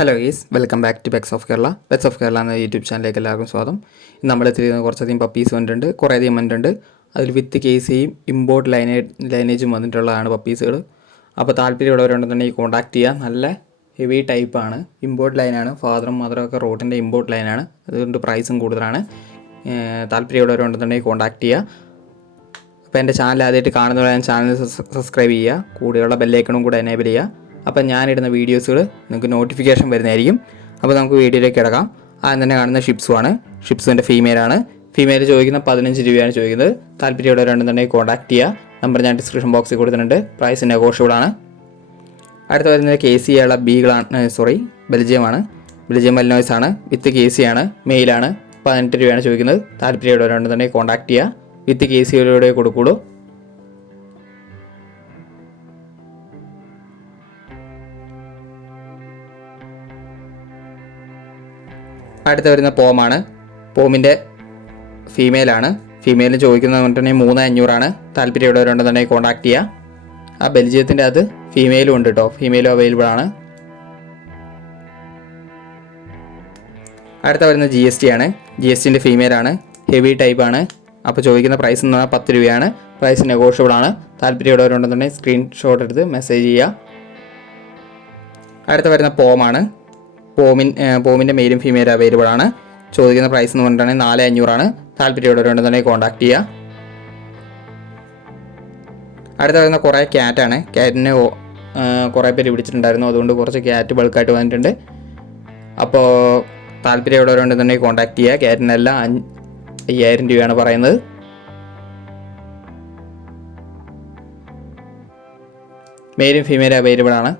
Hello guys, welcome back to pets of Kerala. Pets of Kerala എന്ന YouTube ചാനലിലേക്ക് എല്ലാവർക്കും സ്വാഗതം. നമ്മൾ എത്തിയിരിക്കുന്ന കുറച്ചധികം പപ്പീസ് വന്നിട്ടുണ്ട്, കുറേയധികം വന്നിട്ടുണ്ട്. അതിൽ വിത്ത് കേസിയും ഇമ്പോർട്ട് ലൈനേജും വന്നിട്ടുള്ളതാണ് പപ്പീസുകൾ. അപ്പോൾ താല്പര്യമുള്ളവരുണ്ടെന്നുണ്ടെങ്കിൽ കോൺടാക്ട് ചെയ്യുക. നല്ല ഹെവി ടൈപ്പാണ്, ഇമ്പോർട്ട് ലൈനാണ്. ഫാദറും മദറും ഒക്കെ റോട്ടിൻ്റെ ഇമ്പോർട്ട് ലൈനാണ്, അതുകൊണ്ട് പ്രൈസും കൂടുതലാണ്. താല്പര്യമുള്ളവരുണ്ടെന്നുണ്ടെങ്കിൽ കോൺടാക്ട് ചെയ്യുക. അപ്പോൾ എൻ്റെ ചാനൽ ആദ്യമായിട്ട് കാണുന്നവരാണ് ചാനൽ സബ്സ്ക്രൈബ് ചെയ്യുക, കൂടെയുള്ള ബെല്ലൈക്കണും കൂടെ എനേബിൾ ചെയ്യുക. അപ്പം ഞാനിടുന്ന വീഡിയോസുകൾ നിങ്ങൾക്ക് നോട്ടിഫിക്കേഷൻ വരുന്നതായിരിക്കും. അപ്പോൾ നമുക്ക് വീഡിയോയിലേക്ക് കിടക്കാം. ആദ്യം തന്നെ കാണുന്ന ഷിപ്സുമാണ്. ഷിപ്സിൻ്റെ ഫീമെയിലാണ്. ഫീമെയിൽ ചോദിക്കുന്ന 15 രൂപയാണ് ചോദിക്കുന്നത്. താല്പര്യമുള്ളവരുണ്ടെന്നുണ്ടെങ്കിൽ കോൺടാക്ട് ചെയ്യുക. നമ്പർ ഞാൻ ഡിസ്ക്രിപ്ഷൻ ബോക്സിൽ കൊടുത്തിട്ടുണ്ട്. പ്രൈസ് നെഗോഷ്യബിളാണ്. അടുത്ത വരുന്നത് KC ഉള്ള ബീഗിളാണ്, ബെൽജിയമാണ്. ബെൽജിയം മലിനോയ്സ് ആണ്. വിത്ത് KC ആണ്, മെയിലാണ്. 18 രൂപയാണ് ചോദിക്കുന്നത്. താല്പര്യമുള്ളവരുണ്ടെന്നുണ്ടെങ്കിൽ കോൺടാക്ട് ചെയ്യുക. വിത്ത് KCയിലൂടെ കൊടുക്കുള്ളൂ. അടുത്ത വരുന്ന പോമാണ്. പോമിൻ്റെ ഫീമെയിലാണ്. ഫീമെയിലിന് ചോദിക്കുന്നത് പറഞ്ഞിട്ടുണ്ടെങ്കിൽ 3500 താല്പര്യമുള്ളവരുണ്ടെന്നുണ്ടെങ്കിൽ കോൺടാക്ട് ചെയ്യുക. ആ ബെൽജിയത്തിൻ്റെ അത് ഫീമെയിലും ഉണ്ട് കേട്ടോ, ഫീമെയിലും അവൈലബിൾ ആണ്. അടുത്ത വരുന്ന GST ആണ്. GSTൻ്റെ ഫീമെയിലാണ്, ഹെവി ടൈപ്പാണ്. അപ്പോൾ ചോദിക്കുന്ന പ്രൈസ് എന്ന് പറഞ്ഞാൽ 10 രൂപയാണ്. പ്രൈസ് നെഗോഷ്യബിൾ ആണ്. താല്പര്യമുള്ളവരുണ്ടെന്നുണ്ടെങ്കിൽ സ്ക്രീൻഷോട്ട് എടുത്ത് മെസ്സേജ് ചെയ്യുക. അടുത്ത വരുന്ന പോമാണ്. പോമിൻ്റെ മെയിലും ഫീമെയിലും അവൈലബിൾ ആണ്. ചോദിക്കുന്ന പ്രൈസ് എന്ന് പറഞ്ഞിട്ടുണ്ടെങ്കിൽ 4500 താല്പര്യമുള്ളവരുണ്ടെന്നുണ്ടെങ്കിൽ കോൺടാക്ട് ചെയ്യുക. അടുത്ത വരുന്ന കുറേ ക്യാറ്റാണ്. ക്യാറ്റിന് കുറേ പേര് പിടിച്ചിട്ടുണ്ടായിരുന്നു, അതുകൊണ്ട് കുറച്ച് ക്യാറ്റ് ബൾക്കായിട്ട് വന്നിട്ടുണ്ട്. അപ്പോൾ താല്പര്യമുള്ളവരുണ്ടെന്നുണ്ടെങ്കിൽ കോൺടാക്ട് ചെയ്യുക. ക്യാറ്റിനെല്ലാം 5000 രൂപയാണ് പറയുന്നത്. മെയിലും ഫീമെയിലും അവൈലബിൾ ആണ്.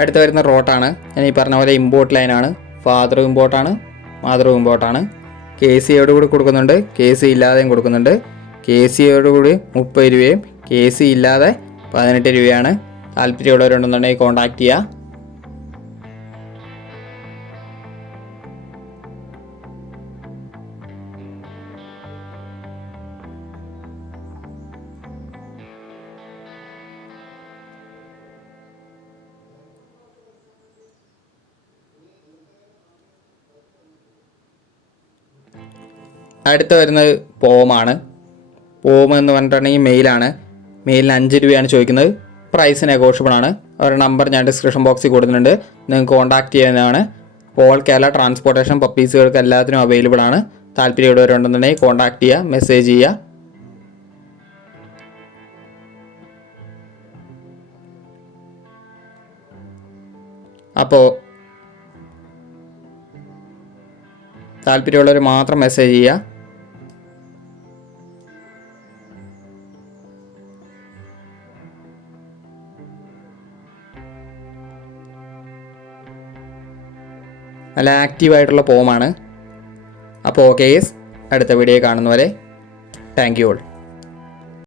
അടുത്ത വരുന്ന റോട്ടാണ്. ഞാൻ ഈ പറഞ്ഞ പോലെ ഇമ്പോർട്ട് ലൈനാണ്. ഫാദറും ഇമ്പോർട്ടാണ്, മദറും ഇമ്പോർട്ടാണ്. KCയോട് കൂടി കൊടുക്കുന്നുണ്ട്, KC ഇല്ലാതെയും കൊടുക്കുന്നുണ്ട്. KCയോട് കൂടി 30 രൂപയും KC ഇല്ലാതെ 18 രൂപയാണ്. താല്പര്യമുള്ളവരുണ്ടെന്നുണ്ടെങ്കിൽ കോൺടാക്ട് ചെയ്യുക. അടുത്ത വരുന്നത് പോമാണ്. പോം എന്ന് പറഞ്ഞിട്ടുണ്ടെങ്കിൽ മെയിലാണ്. മെയിലിന് 5 രൂപയാണ് ചോദിക്കുന്നത്. പ്രൈസ് നെഗോഷ്യബിൾ ആണ്. അവരുടെ നമ്പർ ഞാൻ ഡിസ്ക്രിപ്ഷൻ ബോക്സിൽ കൊടുത്തിട്ടുണ്ട്, നിങ്ങൾക്ക് കോൺടാക്ട് ചെയ്യുന്നതാണ്. ഓൾ കേരള ട്രാൻസ്പോർട്ടേഷൻ പപ്പീസുകൾക്ക് എല്ലാത്തിനും അവൈലബിൾ ആണ്. താല്പര്യമുള്ളവരുണ്ടെന്നുണ്ടെങ്കിൽ കോൺടാക്ട് ചെയ്യുക, മെസ്സേജ് ചെയ്യുക. അപ്പോൾ താല്പര്യമുള്ളവർ മാത്രം മെസ്സേജ് ചെയ്യുക. നല്ല ആക്റ്റീവായിട്ടുള്ള പോമാണ്. അപ്പോൾ ഓക്കെ ഗൈസ്, അടുത്ത വീഡിയോ കാണുന്നവരെ താങ്ക് യു ഓൾ.